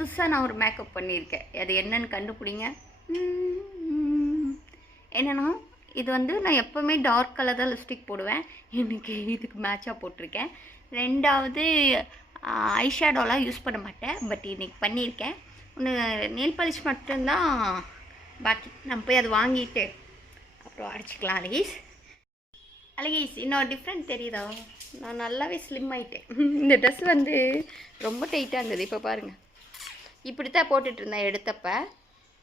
புதுசாக நான் ஒரு மேக்கப் பண்ணியிருக்கேன். அது என்னன்னு கண்டுபிடிங்க. என்னென்னா இது வந்து நான் எப்போவுமே டார்க் கலர் தான் லிப்ஸ்டிக் போடுவேன். இன்றைக்கி இதுக்கு மேட்சாக போட்டிருக்கேன். ரெண்டாவது ஐஷேடோலாம் யூஸ் பண்ண மாட்டேன், பட் இன்றைக்கி பண்ணியிருக்கேன். ஒன்று நெயில் பாலிஷ் மட்டும்தான் பாக்கி. நம்ம போய் அது வாங்கிட்டு அப்புறம் அடிச்சுக்கலாம். அழகீஸ் இன்னொரு டிஃப்ரெண்ட் தெரியுதா? நான் நல்லாவே ஸ்லிம் ஆகிட்டேன். இந்த ட்ரெஸ் வந்து ரொம்ப டைட்டாக இருந்தது. இப்போ பாருங்கள், இப்படித்தான் போட்டுட்டு இருந்தேன் எடுத்தப்ப.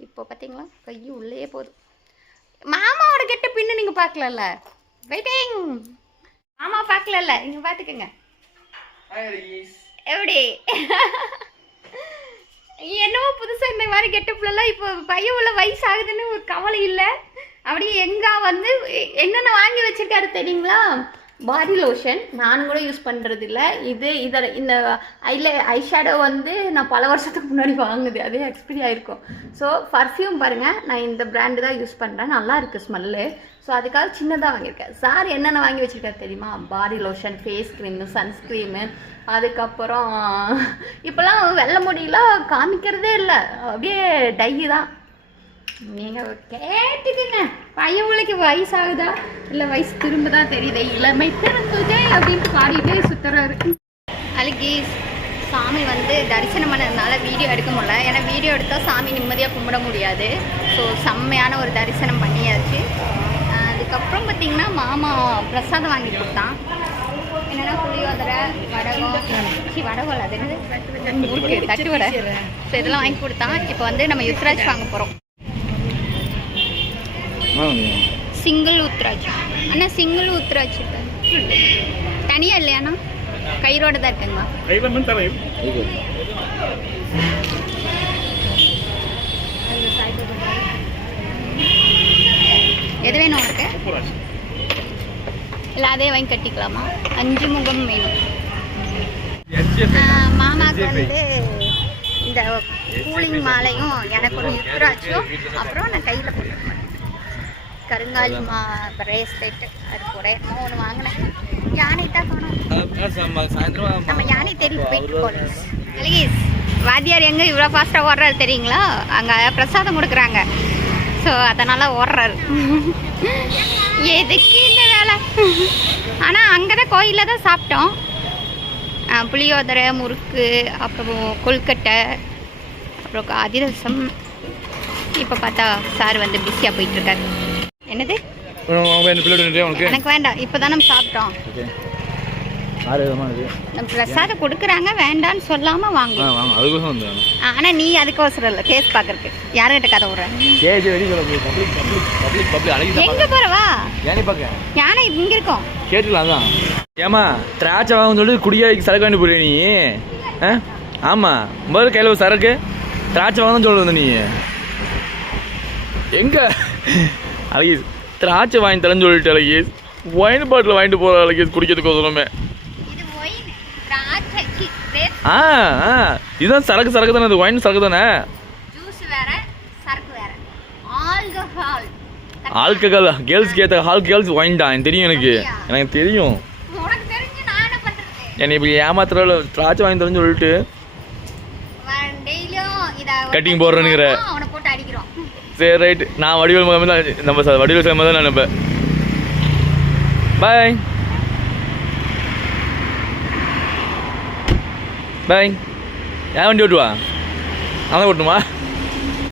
இப்போ பார்த்தீங்களா கையை உள்ளே போகுது. மாமாவோட கெட்ட பின்னு நீங்கள் பார்க்கலல்ல, வெயிட்டிங். மாமா பார்க்கலல்ல, நீங்கள் பார்த்துக்கோங்க. எப்படி என்னவோ புதுசாக இந்த மாதிரி கெட்டப்புலலாம் இப்போ பையன் உள்ள வயசு ஆகுதுன்னு ஒரு கவலை இல்லை. அப்படியே எங்கே வந்து என்னென்ன வாங்கி வச்சுருக்காரு தெரியுங்களா? பாடி லோஷன் நானும் கூட யூஸ் பண்ணுறது இல்லை. இந்த ஐஷேடோ வந்து நான் பல வருஷத்துக்கு முன்னாடி வாங்குது, அதே எக்ஸ்பீரி ஆகிருக்கும். ஸோ பர்ஃப்யூம் பாருங்கள், நான் இந்த பிராண்டு தான் யூஸ் பண்ணுறேன். நல்லா இருக்குது ஸ்மெல்லு. ஸோ அதுக்காக சின்னதாக வாங்கியிருக்கேன். சார் என்னென்ன வாங்கி வச்சுருக்காரு தெரியுமா? பாடி லோஷன், ஃபேஸ் க்ரீமு, சன்ஸ்க்ரீமு, அதுக்கப்புறம் இப்போலாம் வெள்ளை முடியெலாம் காமிக்கிறதே இல்லை, அப்படியே டை தான். நீங்கள் கேட்டுக்குங்க, பையன் வயசாகுதா இல்லை வயசு திரும்புதா தெரியுது. இளமை பிறந்ததே அப்படின்ட்டு பாடிட்டே சுற்றுறாரு. அழகி சாமி வந்து தரிசனம் பண்ணதுனால வீடியோ எடுக்க முடியல. ஏன்னா வீடியோ எடுத்தால் சாமி நிம்மதியாக கும்பிட முடியாது. ஸோ செம்மையான ஒரு தரிசனம் பண்ணியாச்சு. அதுக்கப்புறம் பார்த்திங்கன்னா மாமா பிரசாதம் வாங்கி கொடுத்தான். என்னென்னா புளியோதரை, வடகம் அது என்னது தட்டு வடை, ஸோ இதெல்லாம் வாங்கி கொடுத்தான். இப்போ வந்து நம்ம யுத்ராஜ் வாங்க போகிறோம். சிங்கிள் உத்ராஜ் அண்ணா, சிங்கிள் உத்ராஜ் தனியாக இல்லையாண்ணா? கயிறோட தான் இருக்குங்களா? எது வேணும் உனக்கு? இல்லை அதே வாங்கி கட்டிக்கலாமா? 5 முகம் வேணும். மாமாவுக்கு வந்து இந்த கூலிங் மாலையும் எனக்கு ஒரு யுத்ராஜும், அப்புறம் நான் கையில் போட்டுருக்கேன் கருங்காலி பிரேஸ்லெட். அது கூட ஒன்று வாங்கினேன். யானை தான் காணும். நம்ம யானை தேடி போயிட்டு போகணும். அழகீஸ் வாத்தியார் எங்கே இவ்வளோ ஃபாஸ்ட்டாக ஓடுறாரு தெரியுங்களா? அங்கே பிரசாதம் கொடுக்குறாங்க, ஸோ அதனால் ஓடுறாரு. எதுக்கு இந்த வேலை? ஆனால் அங்கே தான் கோயிலில் தான் சாப்பிட்டோம். புளியோதரை, முறுக்கு, அப்புறம் கொழுக்கட்டை, அப்புறம் அதிரசம். இப்போ பார்த்தா சார் வந்து பிஸியாக போயிட்டுருக்காரு. என்னது? எனக்கு வேண்டாம், இப்போ தான் நம்ம சாப்பிட்டோம். நம்ம பிரசாதம் கொடுக்குறாங்க, வேண்டான்னு சொல்லாமல் வாங்க. ஆனால் நீ அதுக்கோசரம் இல்லை, கேஸ் பார்க்கறதுக்கு. யார்கிட்ட கதை விடுற? எங்கே போகிறவா? யானை இங்கே இருக்கோம். கேட்டுக்கலாம். ஏமா திராட்சை வாங்க சொல்லி குடியாய்க்கு சரக்கு வாங்கி போடுற நீ? ஆமாம், முதல்ல கையில் ஒரு சரக்கு திராட்சை வாங்கன்னு சொல்லுறது. நீ எங்கே அழகீஸ் திராட்சை வாங்கி தரேன்னு சொல்லிட்டு அழகீஸ் ஒயின் பாட்டில் வாங்கிட்டு போகிற அழகீஸ் குடிக்கிறதுக்கோசரமே. இதுதான் சரக்கு தானே? அது ஒயின் சரக்கு தானே? ஆல்கஹால் கேர்ள்ஸ்க்கு ஏற்ற கேர்ள்ஸ் ஒயின் தான் எனக்கு தெரியும். எனக்கு தெரியும். என்னை இப்படி ஏமாத்துற திராட்சை வாங்கி தரேன்னு சொல்லிட்டு கட்டிங் போடுறேனுங்கிற. சரி ரைட்டு, நான் வடிவேல் முகமே தான், நம்ம வடிவேல் சாமி தான் நினைப்பேன். பாய் பாய். ஏன் வண்டி ஓட்டுவா? நான் தான் ஓட்டுமா?